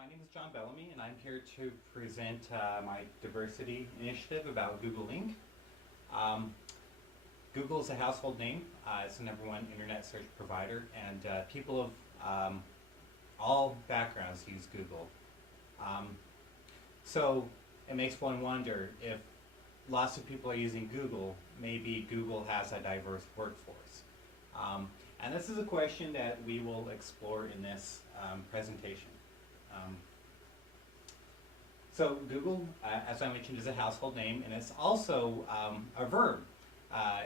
My name is John Bellamy, and I'm here to present my diversity initiative about Google Inc. Um, Google is a household name. It's the #1 internet search provider, and people of all backgrounds use Google. Um, so it makes one wonder if lots of people are using Google, maybe Google has a diverse workforce. And this is a question that we will explore in this presentation. Um, so Google, as I mentioned, is a household name, and it's also a verb.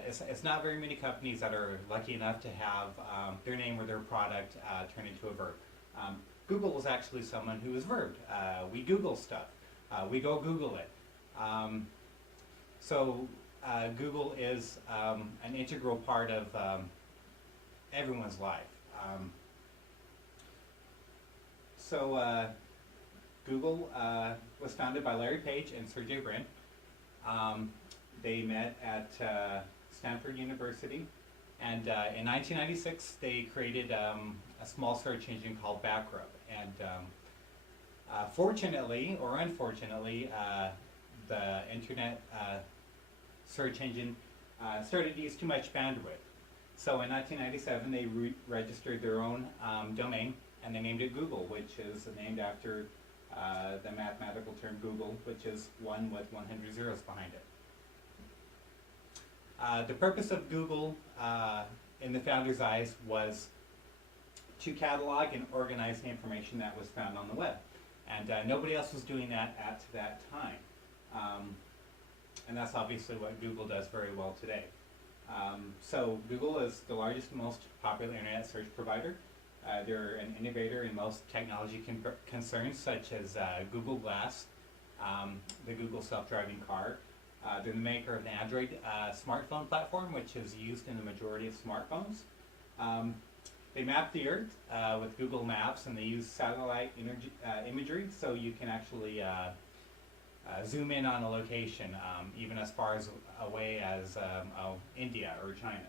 It's not very many companies that are lucky enough to have their name or their product turn into a verb. Google is actually someone who is verbed. We Google stuff. We go Google it. So Google is an integral part of everyone's life. Google was founded by Larry Page and Sergey Brin. They met at Stanford University, and in 1996 they created a small search engine called Backrub. And fortunately or unfortunately, the internet search engine started to use too much bandwidth. So in 1997 they registered their own domain, and they named it Google, which is named after the mathematical term Google, which is 1 with 100 zeros behind it. The purpose of Google, in the founder's eyes, was to catalog and organize the information that was found on the web. And nobody else was doing that at that time. And that's obviously what Google does very well today. So Google is the largest and most popular internet search provider. They're an innovator in most technology concerns, such as Google Glass, the Google self-driving car. They're the maker of the Android smartphone platform, which is used in the majority of smartphones. They map the Earth with Google Maps, and they use satellite imagery, so you can actually zoom in on a location, even as far as away as India or China,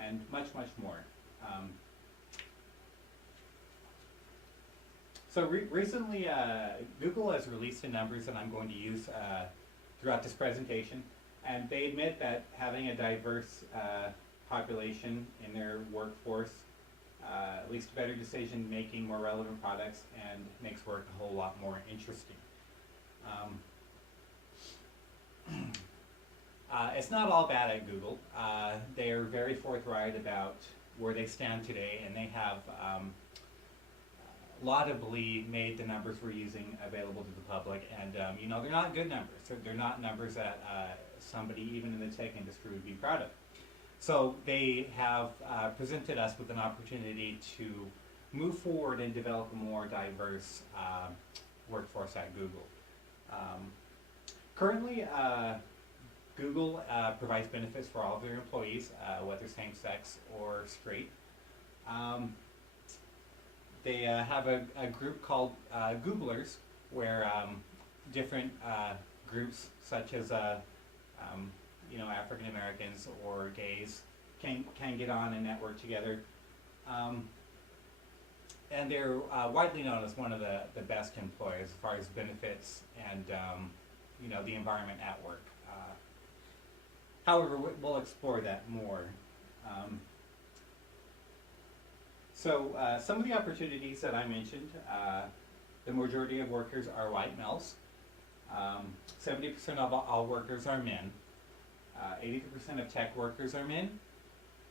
and much, much more. Recently, Google has released the numbers that I'm going to use throughout this presentation, and they admit that having a diverse population in their workforce leads to better decision making, more relevant products, and makes work a whole lot more interesting. It's not all bad at Google. They are very forthright about where they stand today, and they have laudably made the numbers we're using available to the public, and they're not good numbers. They're not numbers that somebody even in the tech industry would be proud of. So they have presented us with an opportunity to move forward and develop a more diverse workforce at Google. Currently, Google provides benefits for all of their employees, whether same-sex or straight. They have a group called Googlers, where different groups such as African Americans or gays can get on and network together. And they're widely known as one of the best employers as far as benefits and the environment at work. However, we'll explore that more. Some of the opportunities that I mentioned, the majority of workers are white males. 70% of all workers are men. 80% of tech workers are men.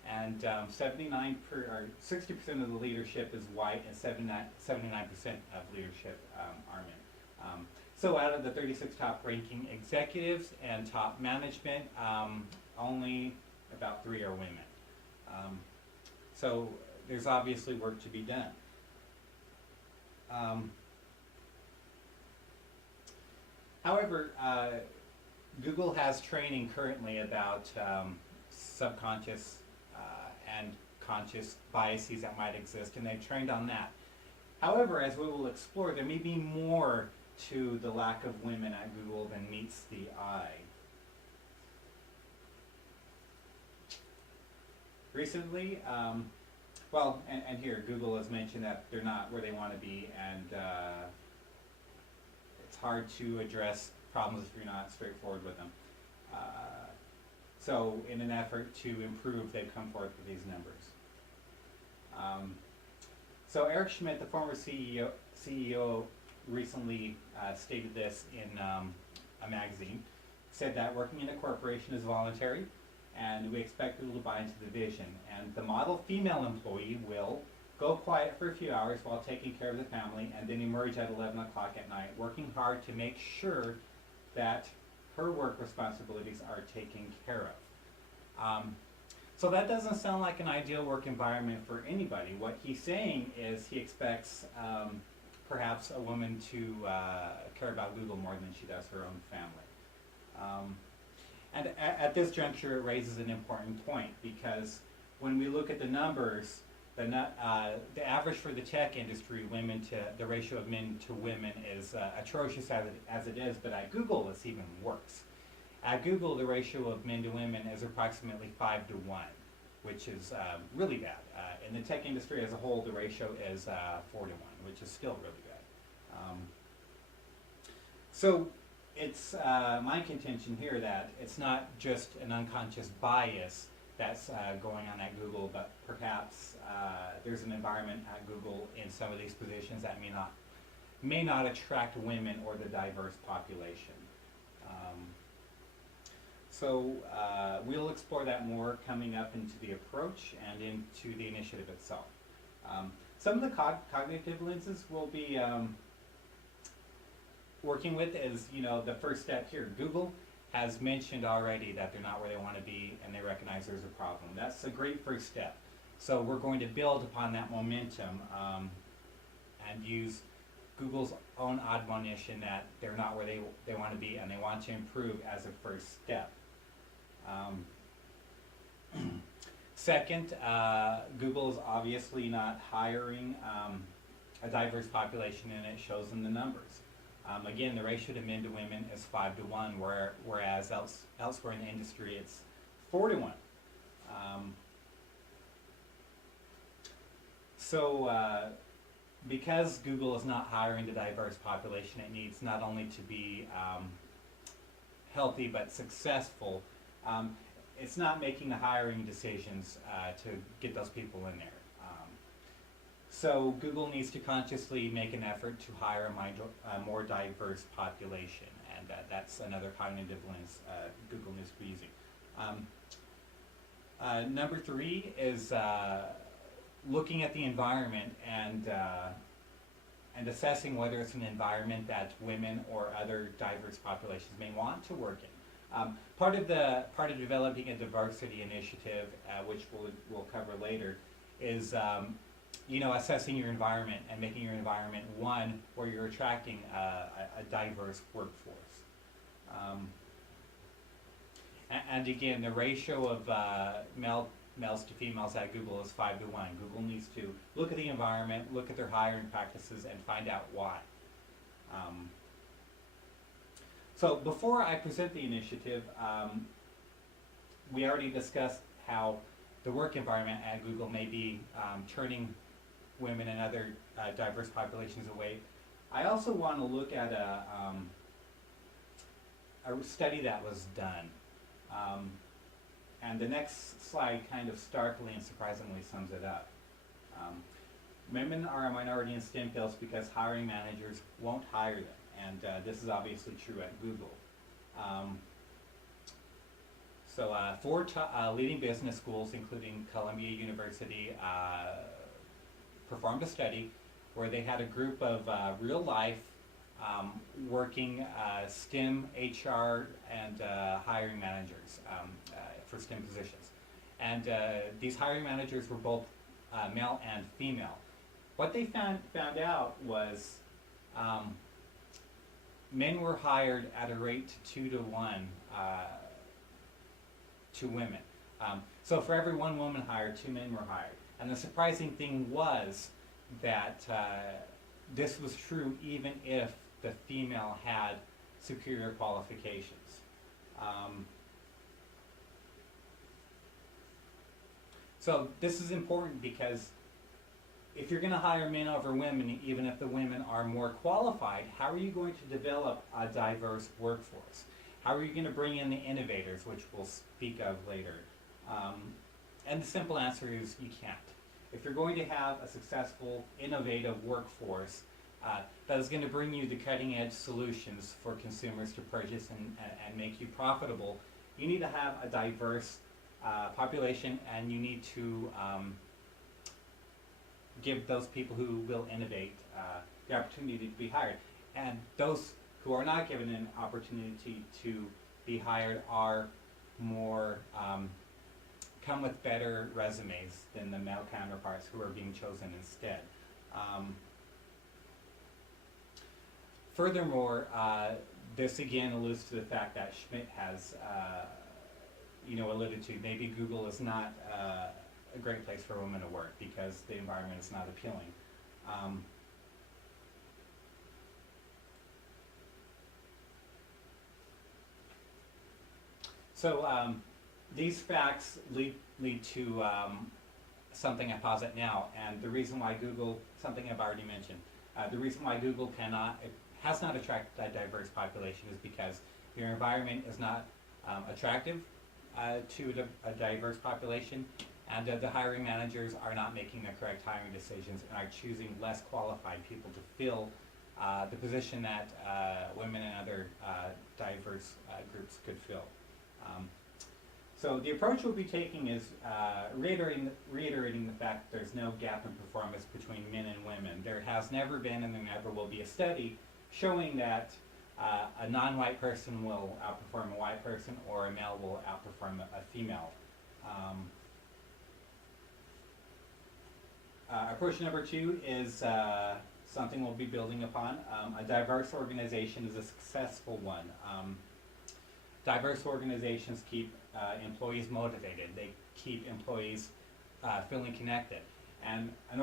And 60% of the leadership is white, and 79% of leadership are men. So out of the 36 top ranking executives and top management, only about 3 are women. So there's obviously work to be done. However, Google has training currently about subconscious and conscious biases that might exist, and they've trained on that. However, as we will explore, there may be more to the lack of women at Google than meets the eye. Recently, Well, and here, Google has mentioned that they're not where they want to be, and it's hard to address problems if you're not straightforward with them. So in an effort to improve, they've come forth with these numbers. So Eric Schmidt, the former CEO recently stated this in a magazine, said that working in a corporation is voluntary, and we expect people to buy into the vision. And the model female employee will go quiet for a few hours while taking care of the family, and then emerge at 11 o'clock at night, working hard to make sure that her work responsibilities are taken care of. So that doesn't sound like an ideal work environment for anybody. What he's saying is he expects perhaps a woman to care about Google more than she does her own family. And at this juncture, it raises an important point, because when we look at the numbers, the average for the tech industry, the ratio of men to women is atrocious as it is, but at Google it's even worse. At Google, the ratio of men to women is approximately 5 to 1, which is really bad. In the tech industry as a whole, the ratio is 4 to 1, which is still really bad. So it's my contention here that it's not just an unconscious bias that's going on at Google, but perhaps there's an environment at Google in some of these positions that may not attract women or the diverse population. So we'll explore that more coming up into the approach and into the initiative itself. Some of the cognitive lenses we'll be working with is, the first step here. Google has mentioned already that they're not where they want to be, and they recognize there's a problem. That's a great first step. So we're going to build upon that momentum and use Google's own admonition that they're not where they want to be, and they want to improve as a first step. Second, Google is obviously not hiring a diverse population, and it shows in the numbers. Again, the ratio to men to women is 5 to 1, whereas elsewhere in the industry it's 4 to 1. So because Google is not hiring the diverse population it needs, not only to be healthy but successful, it's not making the hiring decisions to get those people in there. So Google needs to consciously make an effort to hire a more diverse population, and that's another cognitive lens Google needs to be using. Number 3 is looking at the environment and assessing whether it's an environment that women or other diverse populations may want to work in. Part of developing a diversity initiative, which we'll cover later, is assessing your environment and making your environment one where you're attracting a diverse workforce. And again, the ratio of males to females at Google is 5 to 1. Google needs to look at the environment, look at their hiring practices, and find out why. So before I present the initiative, we already discussed how the work environment at Google may be turning women and other diverse populations away. I also want to look at a study that was done. And the next slide kind of starkly and surprisingly sums it up. Women are a minority in STEM fields because hiring managers won't hire them. And this is obviously true at Google. So 4 leading business schools, including Columbia University, performed a study where they had a group of real-life working STEM, HR, and hiring managers for STEM positions. And these hiring managers were both male and female. What they found out was men were hired at a rate 2 to 1 to women. So for every 1 woman hired, 2 men were hired. And the surprising thing was that this was true even if the female had superior qualifications. So this is important because if you're going to hire men over women, even if the women are more qualified, how are you going to develop a diverse workforce? How are you going to bring in the innovators, which we'll speak of later? And the simple answer is you can't. If you're going to have a successful, innovative workforce that is going to bring you the cutting edge solutions for consumers to purchase and make you profitable, you need to have a diverse population, and you need to give those people who will innovate the opportunity to be hired. And those who are not given an opportunity to be hired are more, come with better resumes than the male counterparts who are being chosen instead. Furthermore, this again alludes to the fact that Schmidt has alluded to. Maybe Google is not a great place for women to work because the environment is not appealing. So these facts lead to something I posit now, and the reason why Google, something I've already mentioned, the reason why Google has not attracted a diverse population is because your environment is not attractive to a diverse population, and the hiring managers are not making the correct hiring decisions and are choosing less qualified people to fill the position that women and other diverse groups could fill. So the approach we'll be taking is reiterating the fact that there's no gap in performance between men and women. There has never been and there never will be a study showing that a non-white person will outperform a white person or a male will outperform a female. Approach number 2 is something we'll be building upon. A diverse organization is a successful one. Diverse organizations keep employees motivated. They keep employees feeling connected. And an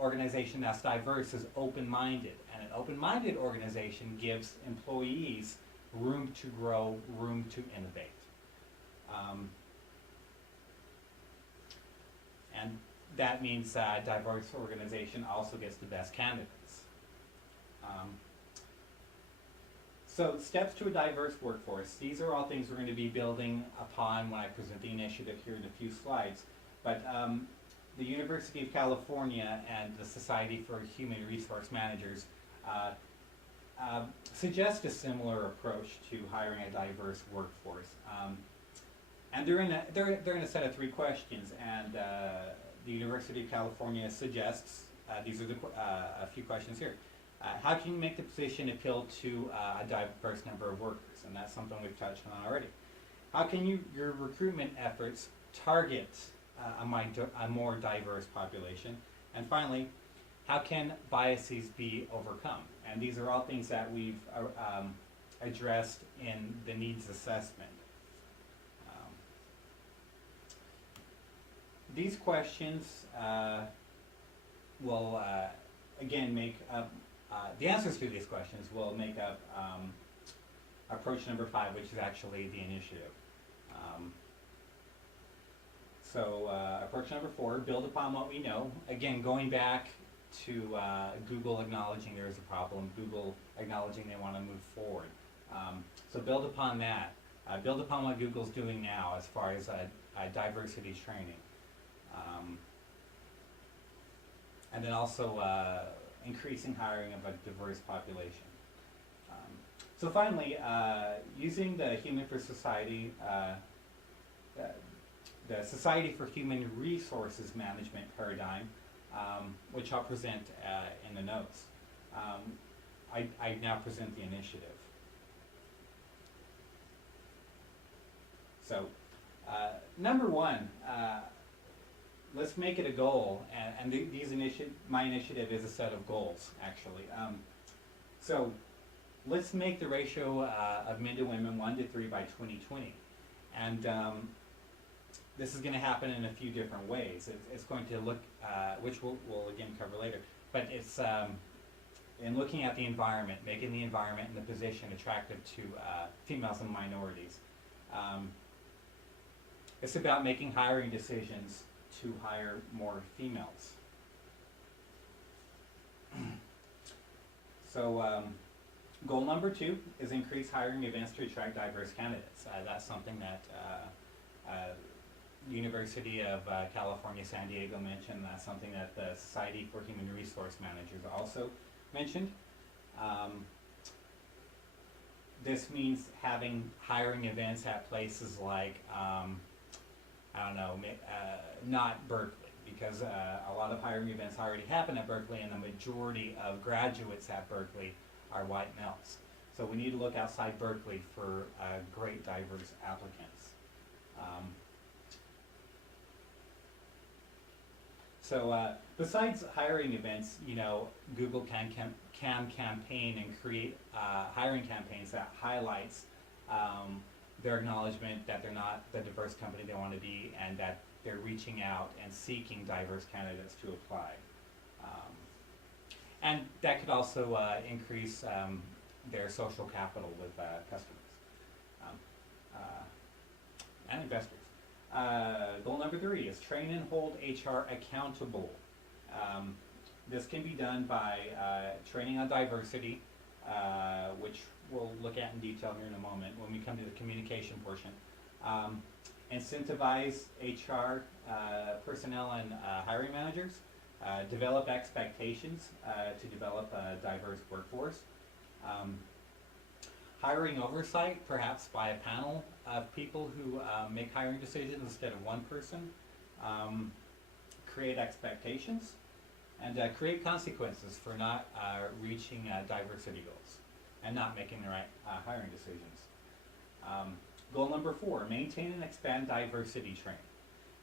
organization that's diverse is open-minded. And an open-minded organization gives employees room to grow, room to innovate. And that means a diverse organization also gets the best candidates. So steps to a diverse workforce. These are all things we're going to be building upon when I present the initiative here in a few slides. But the University of California and the Society for Human Resource Managers suggest a similar approach to hiring a diverse workforce. And they're in a set of 3 questions, and the University of California suggests, these are a few questions here. How can you make the position appeal to a diverse number of workers? And that's something we've touched on already. How can your recruitment efforts target a more diverse population? And finally, how can biases be overcome? And these are all things that we've addressed in the needs assessment. These questions will again make up, the answers to these questions will make up approach number 5, which is actually the initiative. So approach number 4, build upon what we know. Again, going back to Google acknowledging there is a problem, Google acknowledging they want to move forward. So build upon that. Build upon what Google's doing now as far as diversity training. And then also increasing hiring of a diverse population. So finally, using the Human for Society, the Society for Human Resources Management paradigm, which I'll present in the notes. I now present the initiative. So, number 1, let's make it a goal, and my initiative is a set of goals, actually. So let's make the ratio of men to women 1 to 3 by 2020. And this is going to happen in a few different ways. It's going to look, which we'll again cover later, but it's in looking at the environment, making the environment and the position attractive to females and minorities. It's about making hiring decisions to hire more females. So goal number 2 is increase hiring events to attract diverse candidates. That's something that University of California, San Diego mentioned. That's something that the Society for Human Resource Managers also mentioned. This means having hiring events at places like, I don't know, not Berkeley, because a lot of hiring events already happen at Berkeley, and the majority of graduates at Berkeley are white males. So we need to look outside Berkeley for great diverse applicants. So besides hiring events, you know, Google can campaign and create hiring campaigns that highlights their acknowledgement that they're not the diverse company they want to be, and that they're reaching out and seeking diverse candidates to apply. And that could also increase their social capital with customers and investors. Goal number 3 is train and hold HR accountable. This can be done by training on diversity, which we'll look at in detail here in a moment when we come to the communication portion. Incentivize HR personnel and hiring managers. Develop expectations to develop a diverse workforce. Hiring oversight, perhaps by a panel of people who make hiring decisions instead of one person. Create expectations, and create consequences for not reaching diversity goals and not making the right hiring decisions. Goal number 4, maintain and expand diversity training.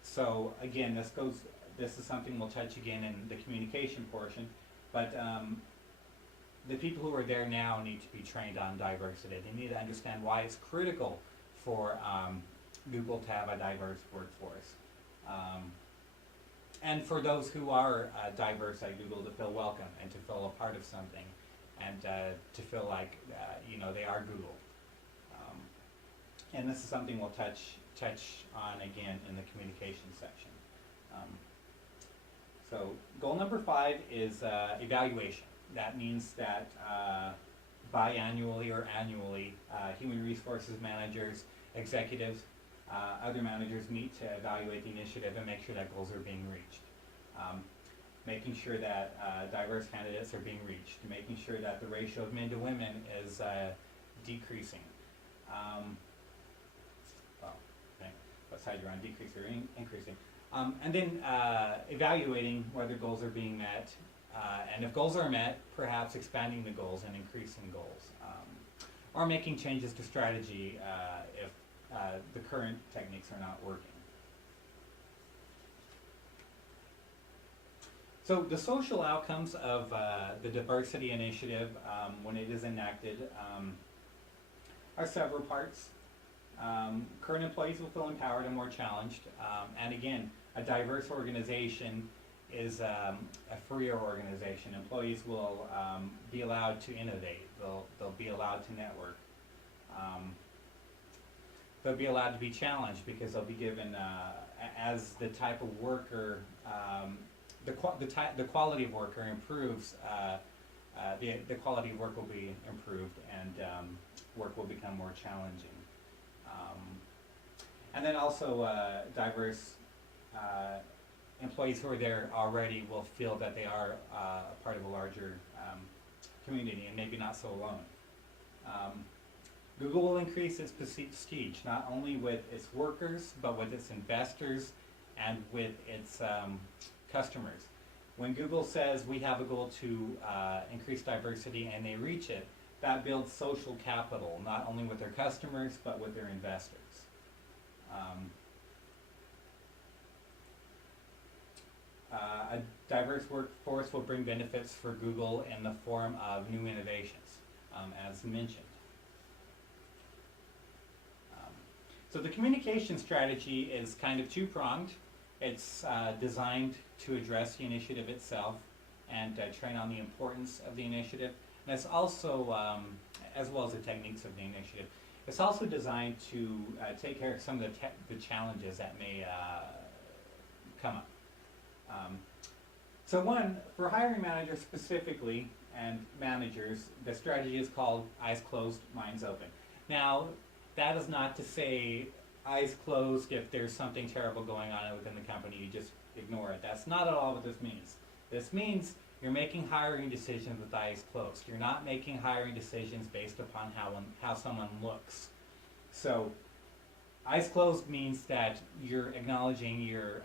So again, this is something we'll touch again in the communication portion, but the people who are there now need to be trained on diversity. They need to understand why it's critical for Google to have a diverse workforce. And for those who are diverse at Google to feel welcome and to feel a part of something, and to feel like you know, they are Google. And this is something we'll touch on again in the communication section. So goal number 5 is evaluation. That means that biannually or annually, human resources managers, executives, other managers meet to evaluate the initiative and make sure that goals are being reached. Making sure that diverse candidates are being reached, making sure that the ratio of men to women is decreasing. What side you're on, decreasing or increasing. And then evaluating whether goals are being met, and if goals are met, perhaps expanding the goals and increasing goals, or making changes to strategy if the current techniques are not working. So the social outcomes of the diversity initiative, when it is enacted, are several parts. Current employees will feel empowered and more challenged, and again, a diverse organization is a freer organization. Employees will be allowed to innovate. They'll be allowed to network. They'll be allowed to be challenged because they'll be given, as the type of worker, the quality of worker improves, the quality of work will be improved, and work will become more challenging. And then also diverse employees who are there already will feel that they are part of a larger community and maybe not so alone. Google will increase its prestige, not only with its workers, but with its investors and with its customers. When Google says we have a goal to increase diversity and they reach it, that builds social capital, not only with their customers, but with their investors. A diverse workforce will bring benefits for Google in the form of new innovations, as mentioned. So the communication strategy is kind of two-pronged. It's designed to address the initiative itself and train on the importance of the initiative. And it's also, as well as the techniques of the initiative, it's also designed to take care of some of the challenges that may come up. So one, for hiring managers specifically, and managers, the strategy is called eyes closed, minds open. Now, that is not to say eyes closed if there's something terrible going on within the company, you just ignore it. That's not at all what this means. This means you're making hiring decisions with eyes closed. You're not making hiring decisions based upon how someone looks. So, eyes closed means that you're acknowledging your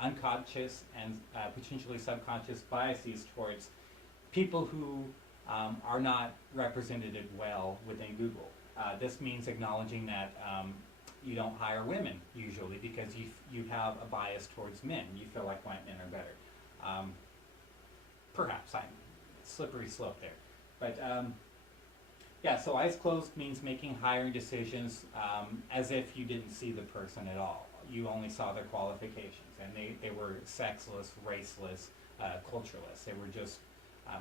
unconscious and potentially subconscious biases towards people who are not represented well within Google. This means acknowledging that you don't hire women usually because you have a bias towards men. You feel like white men are better. Perhaps I'm slippery slope there, but yeah. So eyes closed means making hiring decisions as if you didn't see the person at all. You only saw their qualifications, and they were sexless, raceless, cultureless. They were just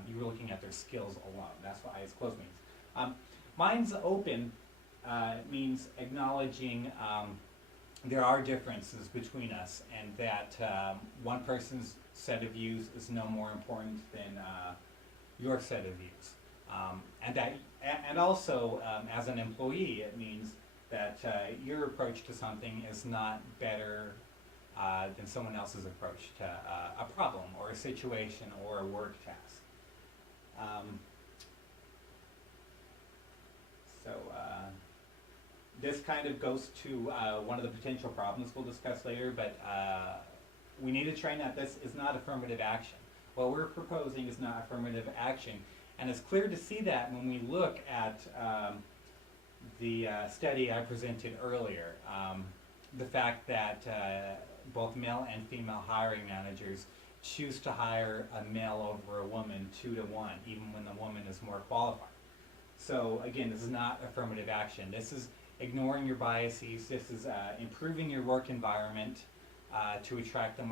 you were looking at their skills alone. That's what eyes closed means. Minds open means acknowledging there are differences between us, and that one person's set of views is no more important than your set of views. And also, as an employee, it means that your approach to something is not better than someone else's approach to a problem or a situation or a work task. This kind of goes to one of the potential problems we'll discuss later, but we need to train that this is not affirmative action. What we're proposing is not affirmative action, and it's clear to see that when we look at the study I presented earlier. The fact that both male and female hiring managers choose to hire a male over a woman 2-to-1, even when the woman is more qualified. So again, this is not affirmative action. This is ignoring your biases. This is improving your work environment to attract a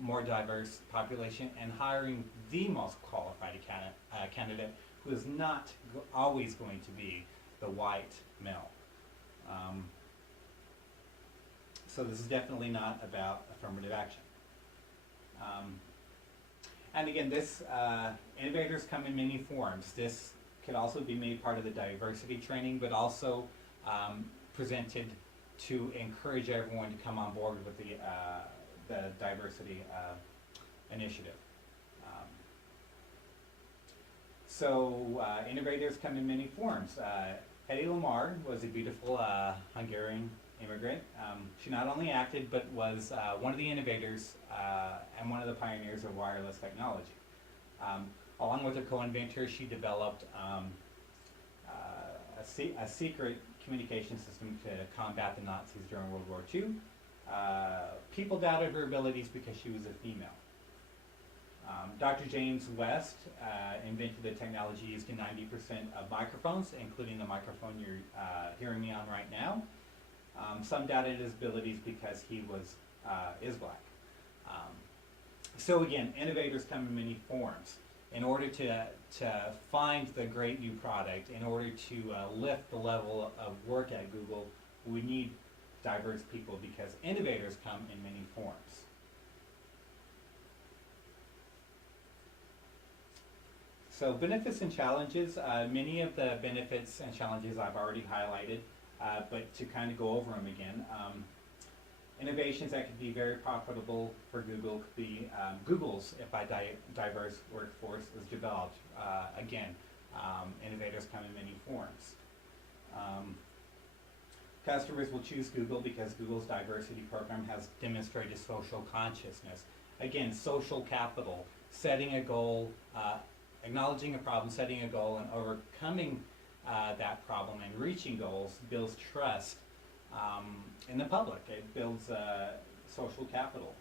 more diverse population and hiring the most qualified candidate who is not always going to be the white male. So this is definitely not about affirmative action. And again, this innovators come in many forms. This could also be made part of the diversity training, but also presented to encourage everyone to come on board with the diversity initiative. So innovators come in many forms. Hedy Lamarr was a beautiful Hungarian immigrant. She not only acted, but was one of the innovators and one of the pioneers of wireless technology. Along with her co-inventor, she developed a secret communication system to combat the Nazis during World War II. People doubted her abilities because she was a female. Dr. James West invented a technology used in 90% of microphones, including the microphone you're hearing me on right now. Some doubted his abilities because he is black. So again, innovators come in many forms. In order to find the great new product, in order to lift the level of work at Google, we need diverse people because innovators come in many forms. So benefits and challenges, many of the benefits and challenges I've already highlighted, but to kind of go over them again. Innovations that could be very profitable for Google could be Google's if a diverse workforce is developed. Again, innovators come in many forms. Customers will choose Google because Google's diversity program has demonstrated social consciousness. Again, social capital, setting a goal, acknowledging a problem, setting a goal, and overcoming that problem and reaching goals builds trust in the public. It builds social capital.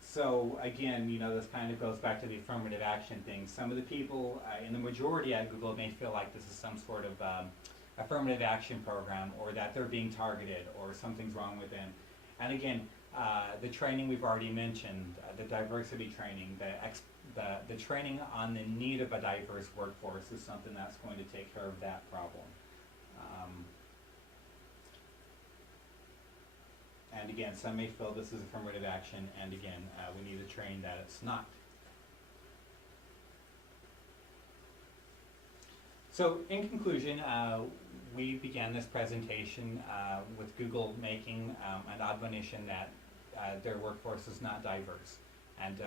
So again, you know, this kind of goes back to the affirmative action thing. Some of the people in the majority at Google may feel like this is some sort of affirmative action program, or that they're being targeted, or something's wrong with them. And again, the training we've already mentioned, the diversity training, the training on the need of a diverse workforce is something that's going to take care of that problem. And again, some may feel this is affirmative action, and again, we need to train that it's not. So in conclusion, we began this presentation with Google making an admonition that their workforce is not diverse, and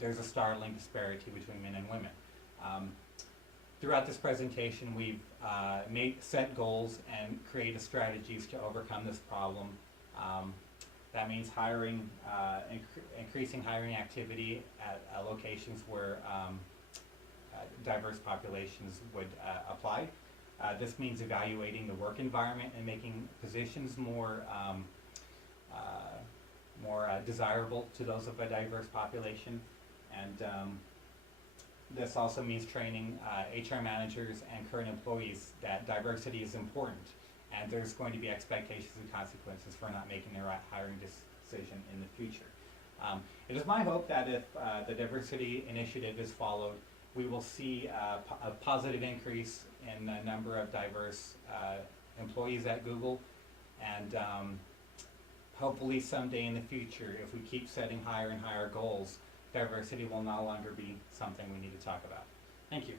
there's a startling disparity between men and women. Throughout this presentation, we've set goals and created strategies to overcome this problem. That means hiring, increasing hiring activity at locations where diverse populations would apply. This means evaluating the work environment and making positions more desirable to those of a diverse population. And this also means training HR managers and current employees that diversity is important, and there's going to be expectations and consequences for not making the right hiring decision in the future. It is my hope that if the diversity initiative is followed, we will see a positive increase in the number of diverse employees at Google, and hopefully someday in the future, if we keep setting higher and higher goals, diversity will no longer be something we need to talk about. Thank you.